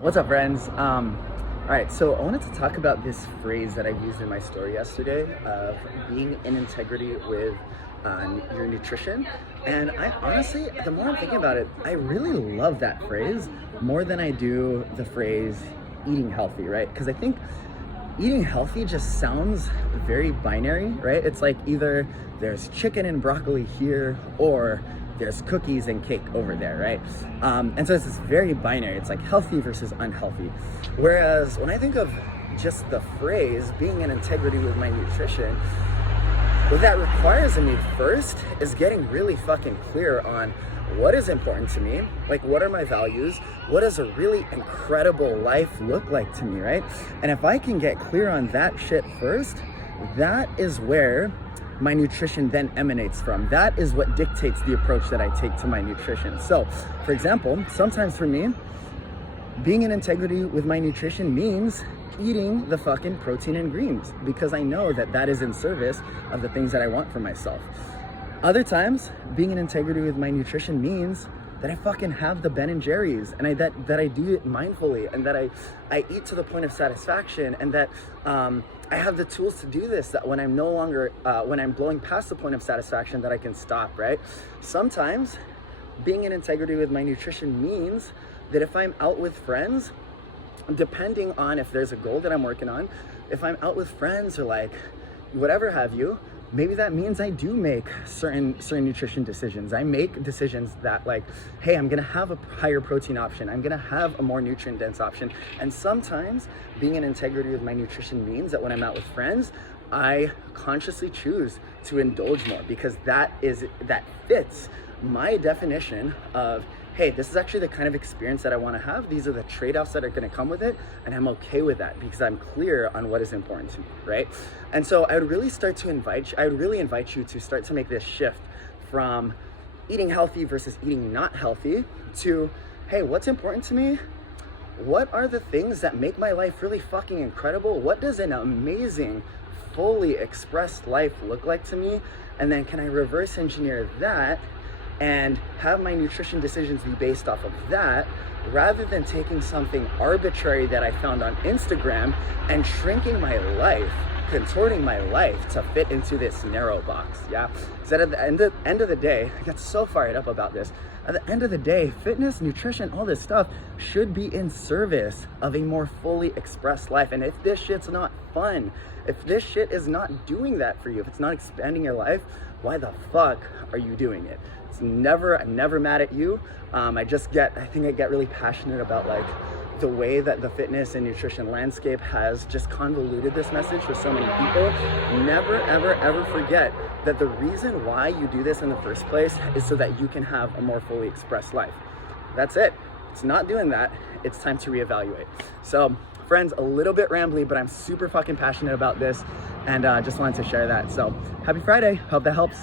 What's up, friends? All right, so I wanted to talk about this phrase that I used in my story yesterday of being in integrity with your nutrition. And I honestly, the more I'm thinking about it, I really love that phrase more than I do the phrase eating healthy, right? Because I think eating healthy just sounds very binary, right? It's like either there's chicken and broccoli here or there's cookies and cake over there, right? And so it's this very binary. It's like healthy versus unhealthy. Whereas when I think of just the phrase being in integrity with my nutrition, what that requires of me first is getting really fucking clear on what is important to me, like what are my values, what does a really incredible life look like to me, right? And if I can get clear on that shit first, that is where my nutrition then emanates from. That is what dictates the approach that I take to my nutrition. So, for example, sometimes for me, being in integrity with my nutrition means eating the fucking protein and greens because I know that that is in service of the things that I want for myself. Other times, being in integrity with my nutrition means that I fucking have the Ben and Jerry's and that I do it mindfully and that I eat to the point of satisfaction and that I have the tools to do this, that when I'm no longer, when I'm blowing past the point of satisfaction that I can stop, right? Sometimes being in integrity with my nutrition means that if I'm out with friends, depending on if there's a goal that I'm working on, if I'm out with friends or like whatever have you, maybe that means I do make certain nutrition decisions. I make decisions that like, hey, I'm gonna have a higher protein option. I'm gonna have a more nutrient dense option. And sometimes being in integrity with my nutrition means that when I'm out with friends, I consciously choose to indulge more because that fits my definition of, hey, this is actually the kind of experience that I want to have. These are the trade-offs that are going to come with it, and I'm okay with that because I'm clear on what is important to me, right? And so I would really invite you to start to make this shift from eating healthy versus eating not healthy to, hey, what's important to me? What are the things that make my life really fucking incredible? What does an amazing, fully expressed life look like to me? And then can I reverse engineer that and have my nutrition decisions be based off of that rather than taking something arbitrary that I found on Instagram and shrinking my life, contorting my life to fit into this narrow box, yeah? Because at the end of the day, I got so fired up about this. At the end of the day, fitness, nutrition, all this stuff should be in service of a more fully expressed life. And if this shit's not fun, if this shit is not doing that for you, if it's not expanding your life, why the fuck are you doing it? I'm never mad at you. I think I get really passionate about like the way that the fitness and nutrition landscape has just convoluted this message for so many people. Never, ever forget that the reason why you do this in the first place is so that you can have a more fully expressed life. That's it. It's not doing that. It's time to reevaluate. So, friends, a little bit rambly, but I'm super fucking passionate about this and just wanted to share that. So, happy Friday. Hope that helps.